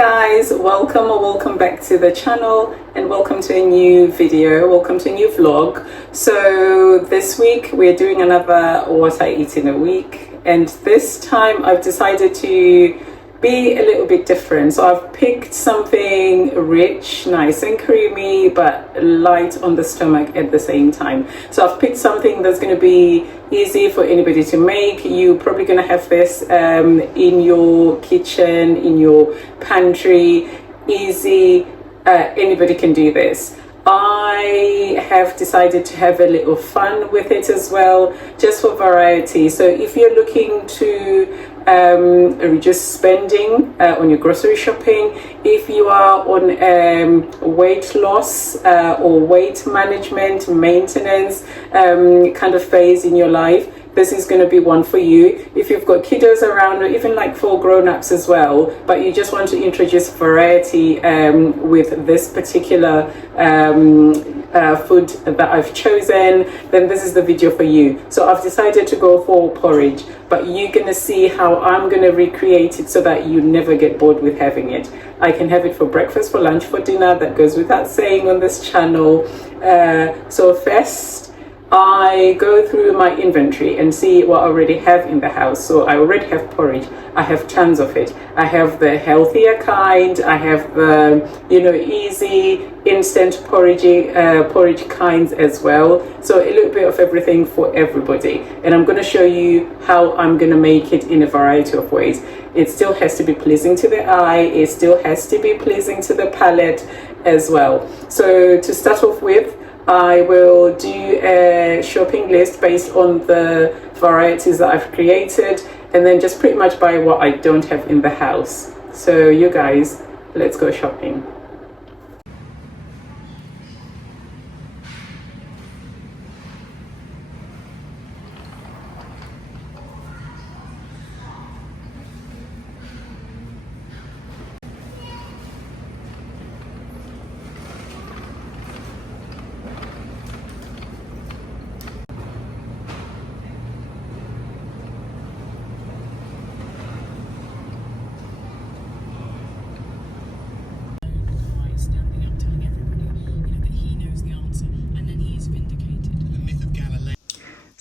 guys, welcome back to the channel, and welcome to a new video, welcome to a new vlog. So this week we're doing another what I eat in a week, and this time I've decided to be a little bit different. So I've picked something rich, nice and creamy, but light on the stomach at the same time. So I've picked something that's going to be easy for anybody to make. You're probably going to have this in your kitchen, in your pantry, easy. Anybody can do this. I have decided to have a little fun with it as well, just for variety. So if you're looking to reduce spending on your grocery shopping, if you are on weight loss or weight management, maintenance kind of phase in your life, this is going to be one for you. If you've got kiddos around, or even like for grown-ups as well, but you just want to introduce variety with this particular food that I've chosen, then this is the video for you. So I've decided to go for porridge, but you're going to see how I'm going to recreate it so that you never get bored with having it. I can have it for breakfast, for lunch, for dinner. That goes without saying on this channel. So first, I go through my inventory and see what I already have in the house. So I already have porridge. I have tons of it. I have the healthier kind. I have the, easy instant porridge kinds as well. So a little bit of everything for everybody. And I'm going to show you how I'm going to make it in a variety of ways. It still has to be pleasing to the eye. It still has to be pleasing to the palate as well. So to start off with, I will do a shopping list based on the varieties that I've created, and then just pretty much buy what I don't have in the house. So you guys, let's go shopping.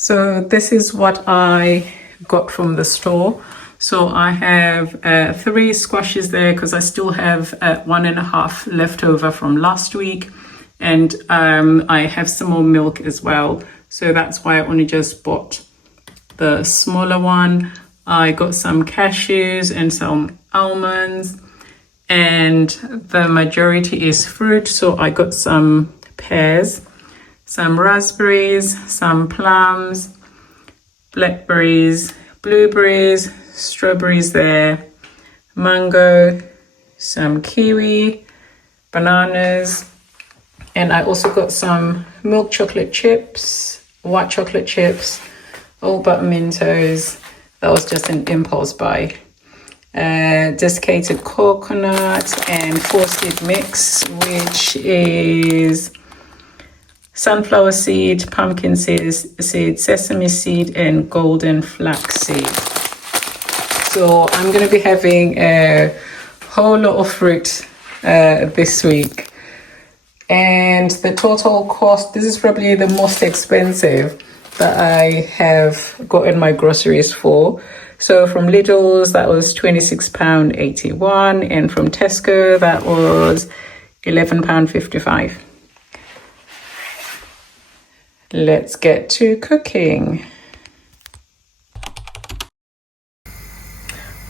So this is what I got from the store. So I have 3 squashes there because I still have 1.5 left over from last week, and I have some more milk as well. So that's why I only just bought the smaller one. I got some cashews and some almonds, and the majority is fruit. So I got some pears, some raspberries, some plums, blackberries, blueberries, strawberries there, mango, some kiwi, bananas, and I also got some milk chocolate chips, white chocolate chips, all but Mentos. That was just an impulse buy. Desiccated coconut and four-seed mix, which is sunflower seed, pumpkin seed, sesame seed, and golden flax seed. So I'm going to be having a whole lot of fruit this week. And the total cost, this is probably the most expensive that I have gotten my groceries for. So from Lidl's, that was £26.81, and from Tesco, that was £11.55. Let's get to cooking.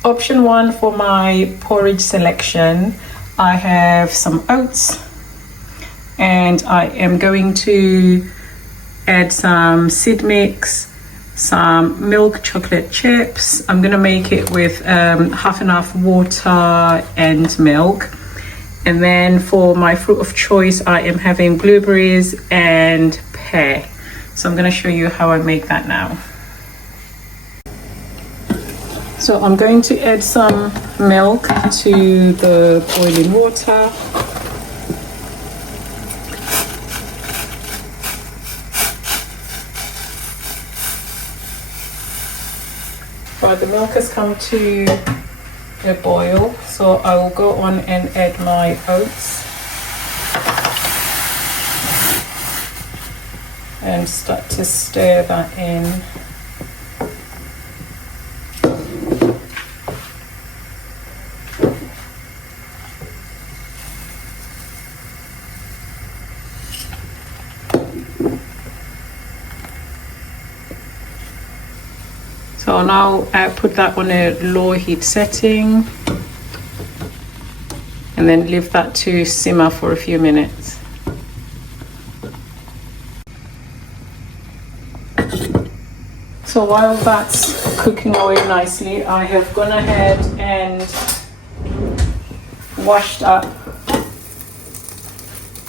Option 1 for my porridge selection, I have some oats, and I am going to add some seed mix, some milk chocolate chips. I'm going to make it with half and half water and milk. And then for my fruit of choice, I am having blueberries and pear. So I'm going to show you how I make that now. So I'm going to add some milk to the boiling water. Right, the milk has come to a boil, so I will go on and add my oats and start to stir that in. So I'll now put that on a low heat setting and then leave that to simmer for a few minutes. So while that's cooking away nicely, I have gone ahead and washed up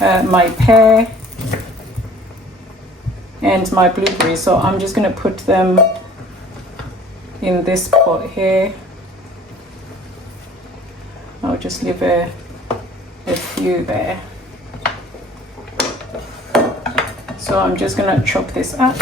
my pear and my blueberries. So I'm just going to put them in this pot here. I'll just leave a few there. So I'm just going to chop this up.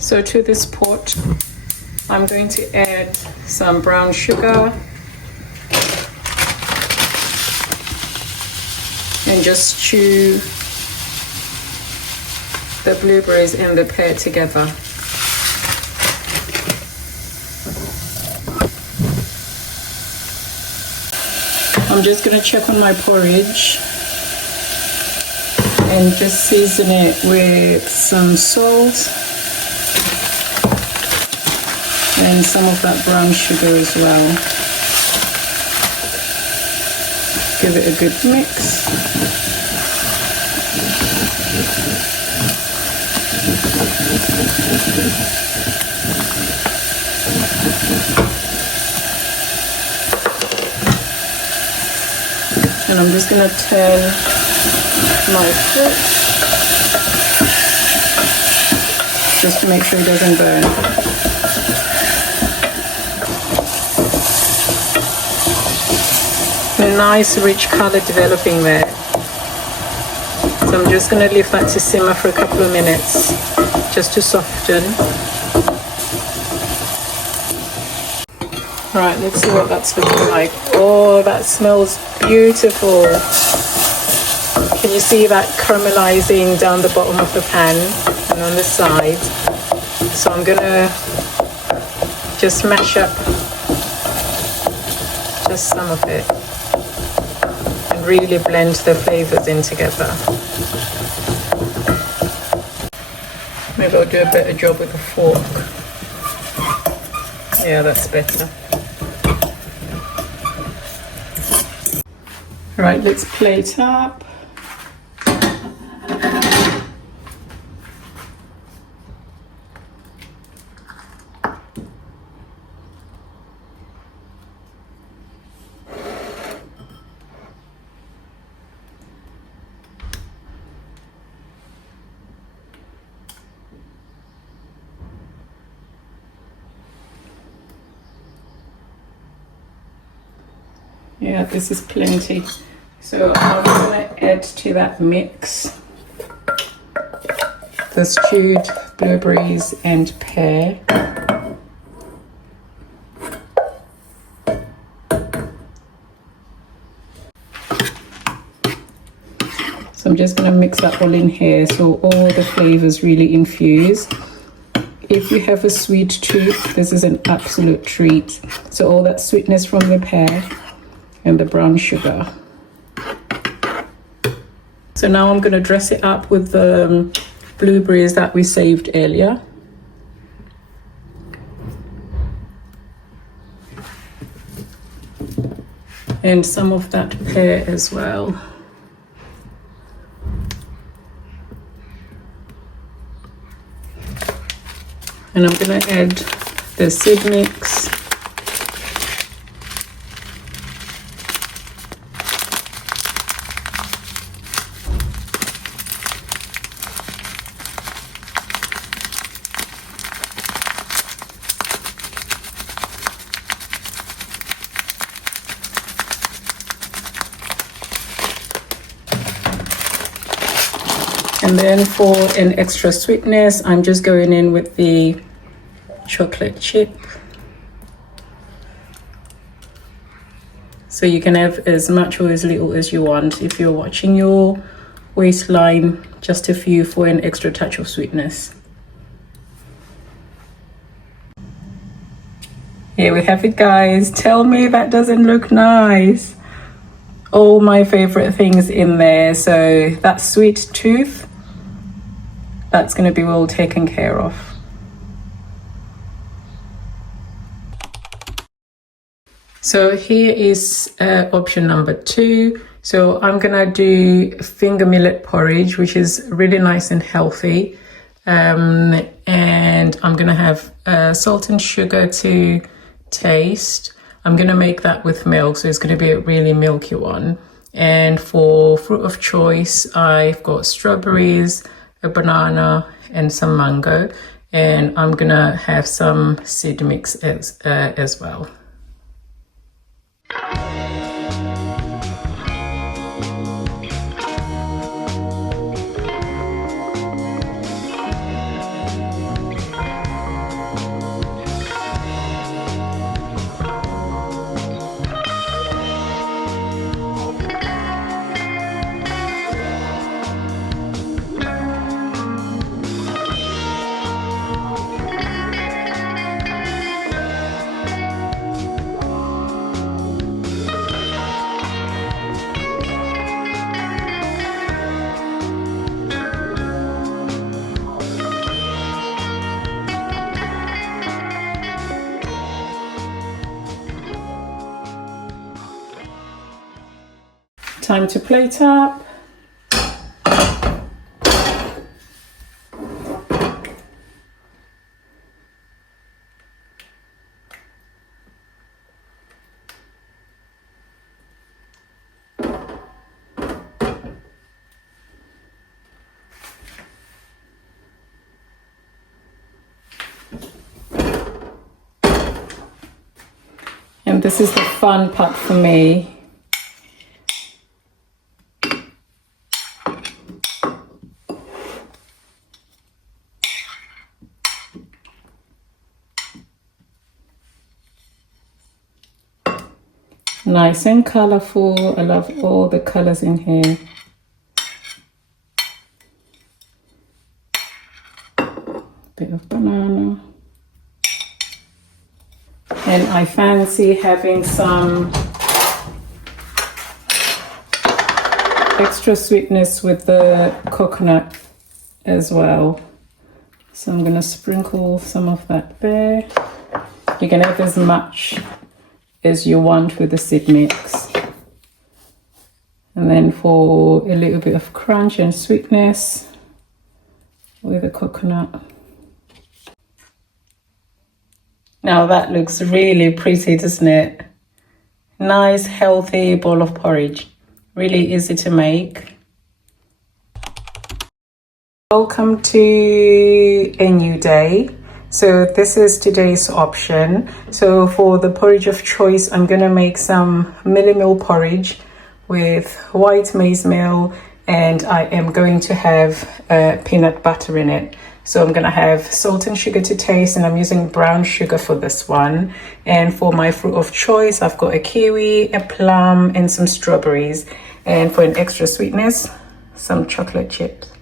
So to this pot, I'm going to add some brown sugar and just chew the blueberries and the pear together. I'm just going to check on my porridge and just season it with some salt and some of that brown sugar as well. Give it a good mix. And I'm just going to turn my foot just to make sure it doesn't burn. A nice rich color developing there. So I'm just going to leave that to simmer for a couple of minutes just to soften. Alright, let's see what that's looking like. Oh, that smells beautiful. Can you see that caramelizing down the bottom of the pan and on the side? So I'm going to just mash up just some of it. Really blend the flavors in together. Maybe I'll do a better job with a fork. Yeah, that's better. Right, let's plate up. Yeah, this is plenty. So I'm going to add to that mix the stewed blueberries and pear. So I'm just going to mix that all in here so all the flavors really infuse. If you have a sweet tooth, this is an absolute treat. So all that sweetness from the pear and the brown sugar. So now I'm going to dress it up with the blueberries that we saved earlier. And some of that pear as well. And I'm going to add the seed mix. And then for an extra sweetness, I'm just going in with the chocolate chip. So you can have as much or as little as you want. If you're watching your waistline, just a few for an extra touch of sweetness. Here we have it, guys. Tell me that doesn't look nice. All my favorite things in there. So that sweet tooth, that's going to be well taken care of. So here is option number 2. So I'm gonna do finger millet porridge, which is really nice and healthy. And I'm gonna have salt and sugar to taste. I'm gonna make that with milk, so it's gonna be a really milky one. And for fruit of choice, I've got strawberries, a banana, and some mango. And I'm gonna have some seed mix as well. Time to plate up. And this is the fun part for me. Nice and colorful. I love all the colors in here. Bit of banana. And I fancy having some extra sweetness with the coconut as well. So I'm gonna sprinkle some of that there. You can have as much as you want with the seed mix. And then for a little bit of crunch and sweetness with the coconut. Now that looks really pretty, doesn't it? Nice, healthy bowl of porridge. Really easy to make. Welcome to a new day. So this is today's option. So for the porridge of choice, I'm gonna make some millie meal porridge with white maize meal, and I am going to have peanut butter in it. So I'm gonna have salt and sugar to taste, and I'm using brown sugar for this one. And for my fruit of choice, I've got a kiwi, a plum, and some strawberries. And for an extra sweetness, some chocolate chips.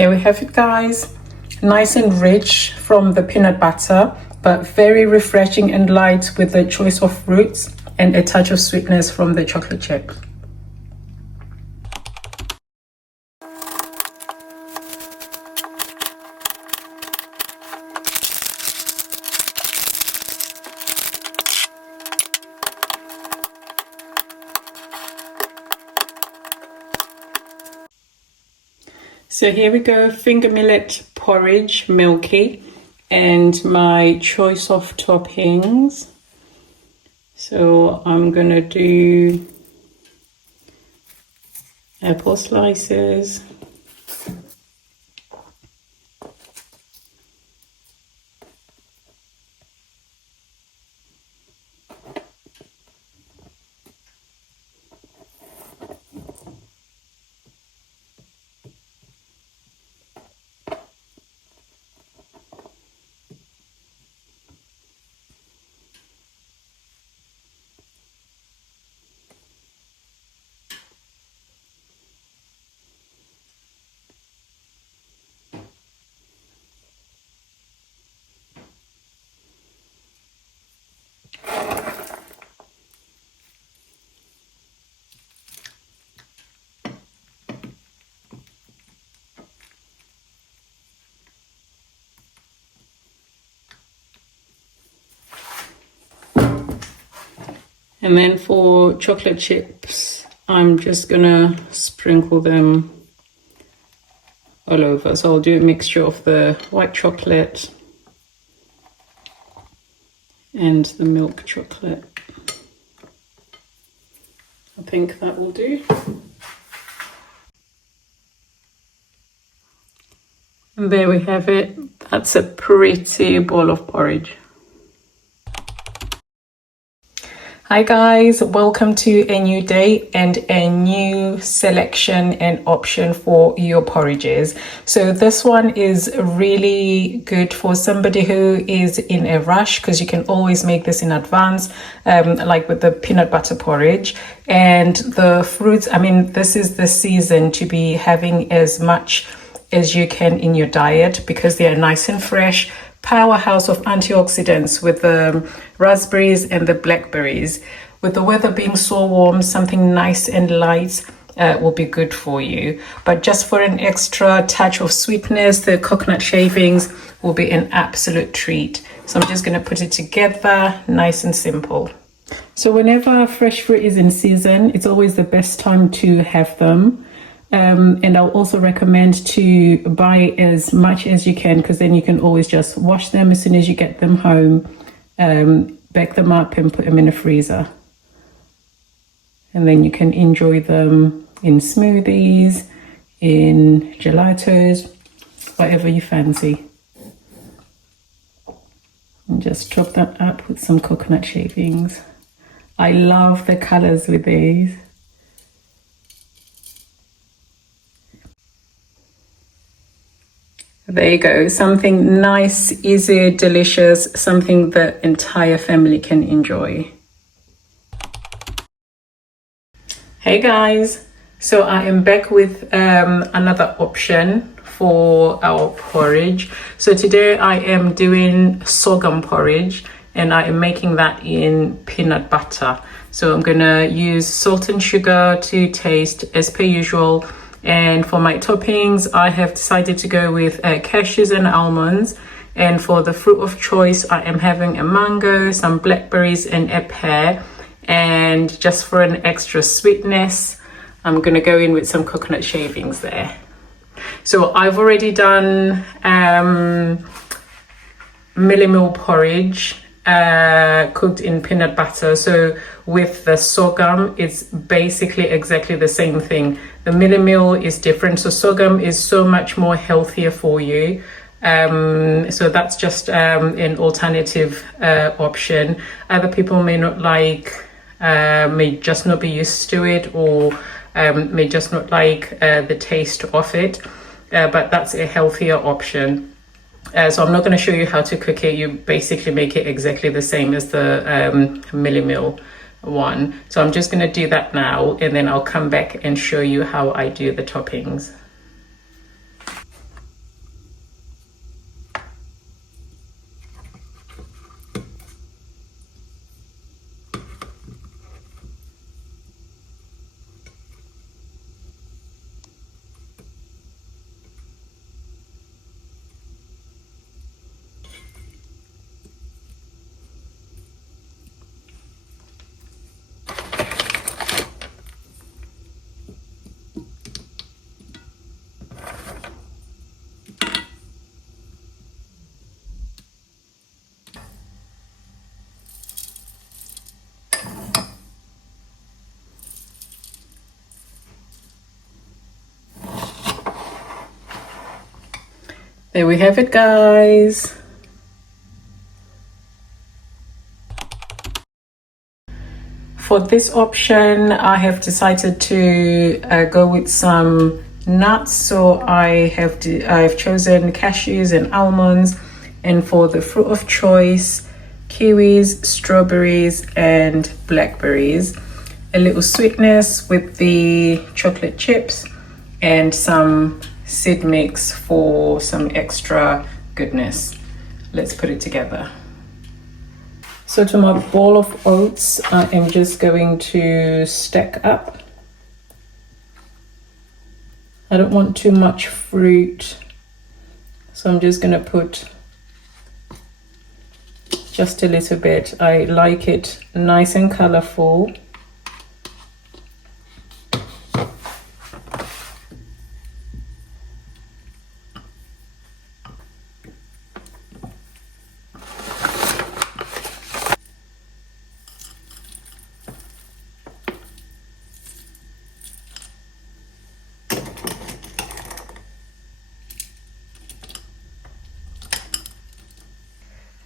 Here we have it, guys. Nice and rich from the peanut butter, but very refreshing and light with the choice of fruits and a touch of sweetness from the chocolate chip. So here we go, finger millet porridge, milky, and my choice of toppings. So I'm gonna do apple slices, and then for chocolate chips, I'm just gonna sprinkle them all over. So I'll do a mixture of the white chocolate and the milk chocolate. I think that will do. And there we have it. That's a pretty bowl of porridge. Hi guys, welcome to a new day and a new selection and option for your porridges. So this one is really good for somebody who is in a rush, because you can always make this in advance, like with the peanut butter porridge. And the fruits, I mean, this is the season to be having as much as you can in your diet, because they are nice and fresh, powerhouse of antioxidants with the raspberries and the blackberries. With the weather being so warm, something nice and light will be good for you. But just for an extra touch of sweetness, the coconut shavings will be an absolute treat. So I'm just going to put it together, nice and simple. So whenever fresh fruit is in season, it's always the best time to have them. And I'll also recommend to buy as much as you can, because then you can always just wash them as soon as you get them home, bake them up and put them in the freezer. And then you can enjoy them in smoothies, in gelatos, whatever you fancy. And just chop that up with some coconut shavings. I love the colors with these. There you go, something nice, easy, delicious, something the entire family can enjoy. Hey guys, so I am back with another option for our porridge. So today I am doing sorghum porridge, and I am making that in peanut butter. So I'm gonna use salt and sugar to taste as per usual. And for my toppings, I have decided to go with cashews and almonds. And for the fruit of choice, I am having a mango, some blackberries and a pear. And just for an extra sweetness, I'm gonna go in with some coconut shavings there. So I've already done millimil porridge cooked in peanut butter. So with the sorghum, it's basically exactly the same thing. The millimil is different, so sorghum is so much more healthier for you. So that's just an alternative option. Other people may not like, may just not be used to it, or may just not like the taste of it, but that's a healthier option. So I'm not going to show you how to cook it. You basically make it exactly the same as the millimil one. So I'm just going to do that now, and then I'll come back and show you how I do the toppings. There we have it, guys. For this option, I have decided to go with some nuts. So I've chosen cashews and almonds, and for the fruit of choice, kiwis, strawberries, and blackberries. A little sweetness with the chocolate chips, and some seed mix for some extra goodness. Let's put it together. So to my bowl of oats, I am just going to stack up. I don't want too much fruit, so I'm just going to put just a little bit. I like it nice and colorful.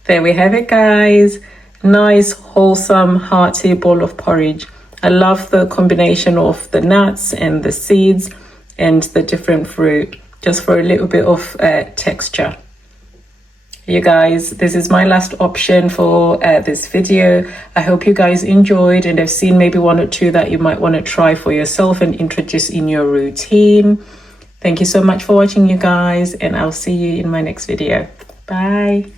There we have it, guys. Nice, wholesome, hearty bowl of porridge. I love the combination of the nuts and the seeds and the different fruit, just for a little bit of texture. You guys, this is my last option for this video. I hope you guys enjoyed and have seen maybe one or two that you might want to try for yourself and introduce in your routine. Thank you so much for watching, you guys, and I'll see you in my next video. Bye.